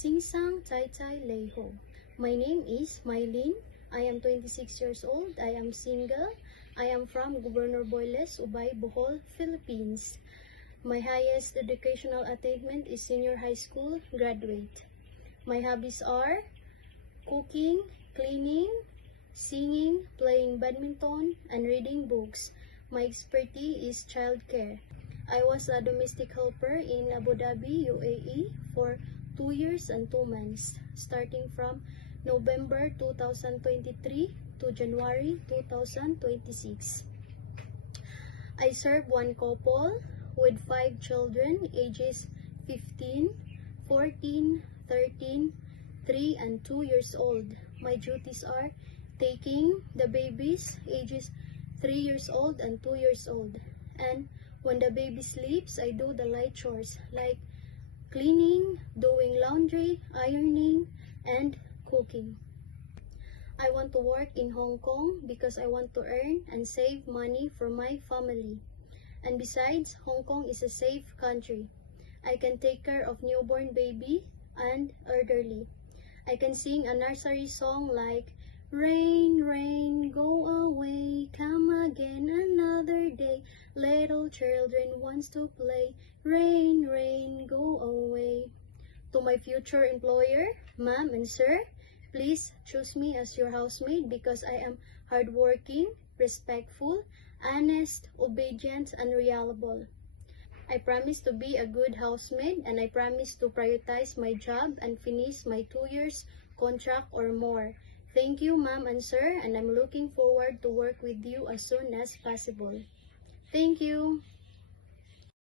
Singsang Tai Tai Leho. My name is Mylene. I am 26 years old. I am single. I am from Governor Boyles, Ubay, Bohol, Philippines. My highest educational attainment is senior high school graduate. My hobbies are cooking, cleaning, singing, playing badminton, and reading books. My expertise is childcare. I was a domestic helper in Abu Dhabi, UAE for 2 years and 2 months, starting from November 2023 to January 2026. I serve one couple with 5 children ages 15, 14, 13, 3 and 2 years old. My duties are taking the babies ages 3 years old and 2 years old. And when the baby sleeps, I do the light chores like cleaning, doing laundry, ironing, and cooking. I want to work in Hong Kong because I want to earn and save money for my family. And besides, Hong Kong is a safe country. I can take care of newborn baby and elderly. I can sing a nursery song like rain, rain, go away, come again another day. Little children wants to play. Rain, rain, go away. To my future employer, ma'am and sir, please choose me as your housemaid because I am hardworking, respectful, honest, obedient, and reliable. I promise to be a good housemaid and I promise to prioritize my job and finish my 2 years contract or more. Thank you, ma'am and sir, and I'm looking forward to work with you as soon as possible. Thank you.